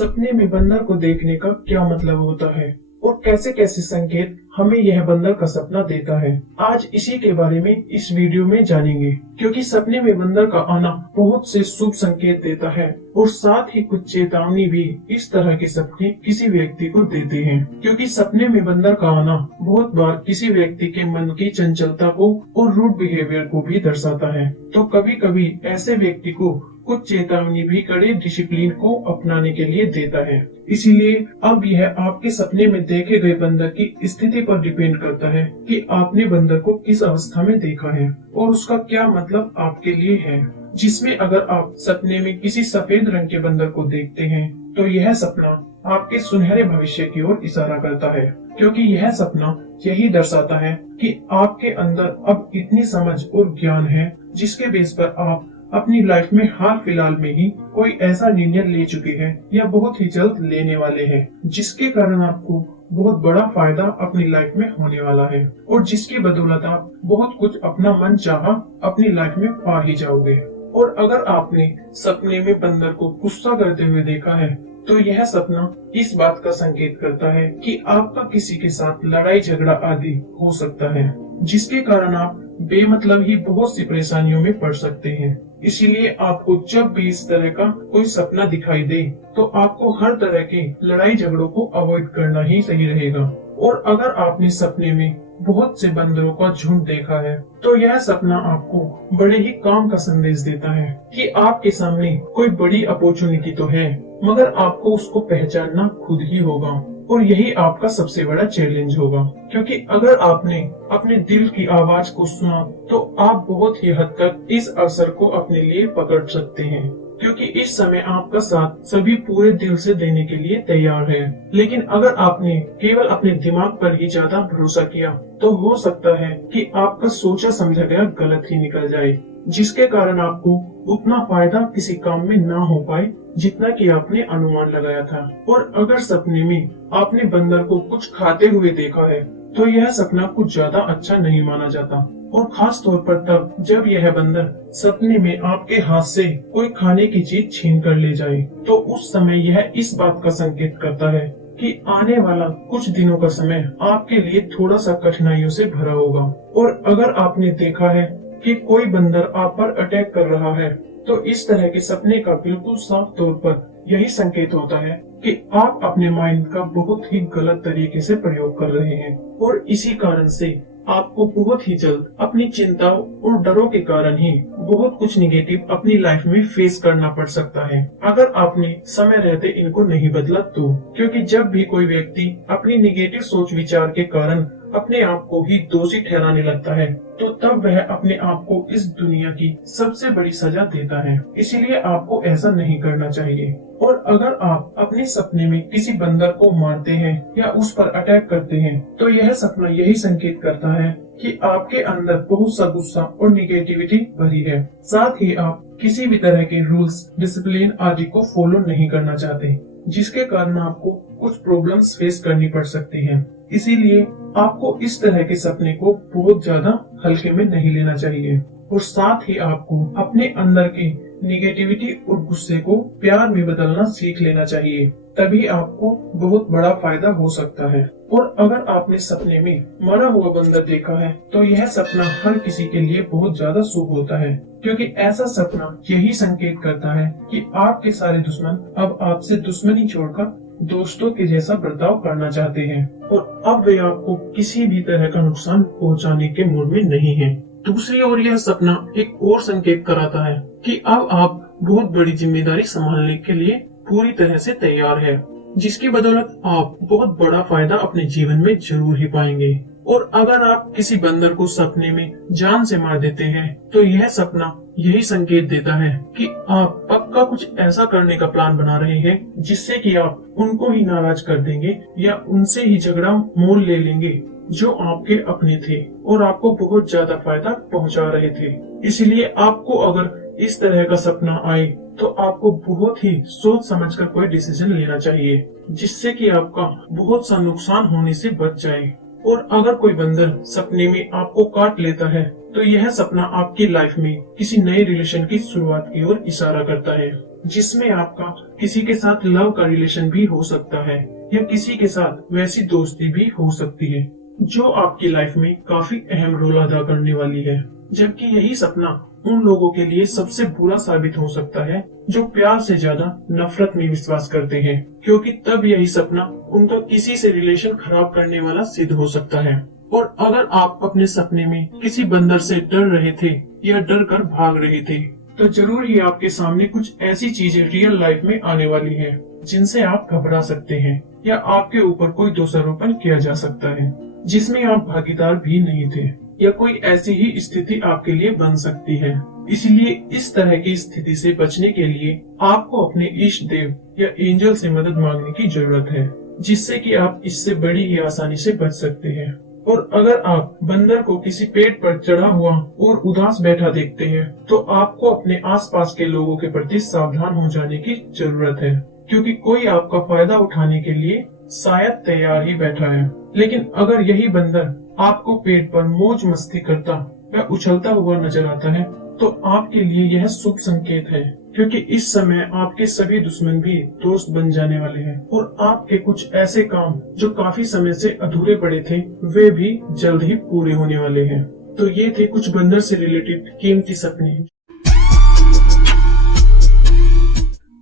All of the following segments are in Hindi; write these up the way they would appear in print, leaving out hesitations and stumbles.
सपने में बंदर को देखने का क्या मतलब होता है और कैसे कैसे संकेत हमें यह बंदर का सपना देता है। आज इसी के बारे में इस वीडियो में जानेंगे, क्योंकि सपने में बंदर का आना बहुत से शुभ संकेत देता है और साथ ही कुछ चेतावनी भी इस तरह के सपने किसी व्यक्ति को देते हैं। क्योंकि सपने में बंदर का आना बहुत बार किसी व्यक्ति के मन की चंचलता को और रूड बिहेवियर को भी दर्शाता है, तो कभी कभी ऐसे व्यक्ति को कुछ चेतावनी भी कड़े डिसिप्लिन को अपनाने के लिए देता है। इसीलिए अब यह आपके सपने में देखे गए बंदर की स्थिति पर डिपेंड करता है कि आपने बंदर को किस अवस्था में देखा है और उसका क्या मतलब आपके लिए है। जिसमें अगर आप सपने में किसी सफेद रंग के बंदर को देखते हैं तो यह सपना आपके सुनहरे भविष्य की ओर इशारा करता है, क्योंकि यह सपना यही दर्शाता है कि आपके अंदर अब इतनी समझ और ज्ञान है जिसके बेस पर आप अपनी लाइफ में हाल फिलहाल में ही कोई ऐसा निर्णय ले चुके हैं या बहुत ही जल्द लेने वाले हैं, जिसके कारण आपको बहुत बड़ा फायदा अपनी लाइफ में होने वाला है और जिसकी बदौलत आप बहुत कुछ अपना मन चाहा अपनी लाइफ में पा ही जाओगे। और अगर आपने सपने में बंदर को गुस्सा करते हुए देखा है तो यह सपना इस बात का संकेत करता है कि आपका किसी के साथ लड़ाई झगड़ा आदि हो सकता है, जिसके कारण आप बेमतलब ही बहुत सी परेशानियों में पड़ सकते हैं। इसीलिए आपको जब भी इस तरह का कोई सपना दिखाई दे तो आपको हर तरह के लड़ाई झगड़ों को अवॉइड करना ही सही रहेगा। और अगर आपने सपने में बहुत से बंदरों का झुंड देखा है तो यह सपना आपको बड़े ही काम का संदेश देता है कि आपके सामने कोई बड़ी अपॉर्चुनिटी तो है, मगर आपको उसको पहचानना खुद ही होगा और यही आपका सबसे बड़ा चैलेंज होगा। क्योंकि अगर आपने अपने दिल की आवाज को सुना तो आप बहुत ही हद तक इस अवसर को अपने लिए पकड़ सकते हैं, क्योंकि इस समय आपका साथ सभी पूरे दिल से देने के लिए तैयार है। लेकिन अगर आपने केवल अपने दिमाग पर ही ज्यादा भरोसा किया तो हो सकता है कि आपका सोचा समझा गया गलत ही निकल जाए, जिसके कारण आपको उतना फायदा किसी काम में ना हो पाए जितना कि आपने अनुमान लगाया था। और अगर सपने में आपने बंदर को कुछ खाते हुए देखा है तो यह सपना कुछ ज्यादा अच्छा नहीं माना जाता, और खास तौर पर तब जब यह बंदर सपने में आपके हाथ से कोई खाने की चीज छीन कर ले जाए, तो उस समय यह इस बात का संकेत करता है कि आने वाला कुछ दिनों का समय आपके लिए थोड़ा सा कठिनाइयों से भरा होगा। और अगर आपने देखा है कि कोई बंदर आप पर अटैक कर रहा है तो इस तरह के सपने का बिल्कुल साफ तौर पर यही संकेत होता है कि आप अपने माइंड का बहुत ही गलत तरीके से प्रयोग कर रहे हैं, और इसी कारण से आपको बहुत ही जल्द अपनी चिंताओं और डरों के कारण ही बहुत कुछ निगेटिव अपनी लाइफ में फेस करना पड़ सकता है, अगर आपने समय रहते इनको नहीं बदला तो। क्योंकि जब भी कोई व्यक्ति अपनी निगेटिव सोच विचार के कारण अपने आप को ही दोषी ठहराने लगता है तो तब वह अपने आप को इस दुनिया की सबसे बड़ी सजा देता है। इसीलिए आपको ऐसा नहीं करना चाहिए। और अगर आप अपने सपने में किसी बंदर को मारते हैं या उस पर अटैक करते हैं तो यह सपना यही संकेत करता है कि आपके अंदर बहुत सा गुस्सा और निगेटिविटी भरी है। साथ ही आप किसी भी तरह के रूल्स, डिसिप्लिन आदि को फॉलो नहीं करना चाहते, जिसके कारण आपको कुछ प्रॉब्लम्स फेस करनी पड़ सकती हैं। इसीलिए आपको इस तरह के सपने को बहुत ज्यादा हल्के में नहीं लेना चाहिए, और साथ ही आपको अपने अंदर की निगेटिविटी और गुस्से को प्यार में बदलना सीख लेना चाहिए, तभी आपको बहुत बड़ा फायदा हो सकता है। और अगर आपने सपने में मरा हुआ बंदर देखा है तो यह सपना हर किसी के लिए बहुत ज्यादा शुभ होता है, क्योंकि ऐसा सपना यही संकेत करता है कि आपके सारे दुश्मन अब आपसे दुश्मनी छोड़कर दोस्तों के जैसा बर्ताव करना चाहते हैं और अब वे आपको किसी भी तरह का नुकसान पहुंचाने के मूड में नहीं हैं। दूसरी ओर यह सपना एक और संकेत कराता है कि अब आप बहुत बड़ी जिम्मेदारी संभालने के लिए पूरी तरह से तैयार है, जिसकी बदौलत आप बहुत बड़ा फायदा अपने जीवन में जरूर ही पाएंगे। और अगर आप किसी बंदर को सपने में जान से मार देते हैं तो यह सपना यही संकेत देता है कि आप पक्का कुछ ऐसा करने का प्लान बना रहे हैं जिससे कि आप उनको ही नाराज कर देंगे या उनसे ही झगड़ा मोल ले लेंगे जो आपके अपने थे और आपको बहुत ज्यादा फायदा पहुंचा रहे थे। इसलिए आपको अगर इस तरह का सपना आए तो आपको बहुत ही सोच समझकर कोई डिसीजन लेना चाहिए, जिससे कि आपका बहुत सा नुकसान होने से बच जाए। और अगर कोई बंदर सपने में आपको काट लेता है तो यह सपना आपकी लाइफ में किसी नए रिलेशन की शुरुआत की ओर इशारा करता है, जिसमें आपका किसी के साथ लव का रिलेशन भी हो सकता है या किसी के साथ वैसी दोस्ती भी हो सकती है जो आपकी लाइफ में काफी अहम रोल अदा करने वाली है। जबकि यही सपना उन लोगों के लिए सबसे बुरा साबित हो सकता है जो प्यार से ज्यादा नफरत में विश्वास करते हैं, क्योंकि तब यही सपना उनका किसी से रिलेशन खराब करने वाला सिद्ध हो सकता है। और अगर आप अपने सपने में किसी बंदर से डर रहे थे या डर कर भाग रहे थे, तो जरूर ही आपके सामने कुछ ऐसी चीजें रियल लाइफ में आने वाली है जिनसे आप घबरा सकते हैं या आपके ऊपर कोई दोषारोपण किया जा सकता है जिसमें आप भागीदार भी नहीं थे, या कोई ऐसी ही स्थिति आपके लिए बन सकती है। इसलिए इस तरह की स्थिति से बचने के लिए आपको अपने इष्ट देव या एंजल से मदद मांगने की जरूरत है, जिससे कि आप इससे बड़ी ही आसानी से बच सकते हैं। और अगर आप बंदर को किसी पेड़ पर चढ़ा हुआ और उदास बैठा देखते हैं, तो आपको अपने आसपास के लोगों के प्रति सावधान हो जाने की जरूरत है, क्योंकि कोई आपका फायदा उठाने के लिए शायद तैयार ही बैठा है। लेकिन अगर यही बंदर आपको पेड़ पर मौज मस्ती करता या उछलता हुआ नजर आता है, तो आपके लिए यह शुभ संकेत है, क्योंकि इस समय आपके सभी दुश्मन भी दोस्त बन जाने वाले हैं और आपके कुछ ऐसे काम जो काफी समय से अधूरे पड़े थे, वे भी जल्द ही पूरे होने वाले हैं। तो ये थे कुछ बंदर से रिलेटेड कीमती सपने।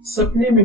सपने में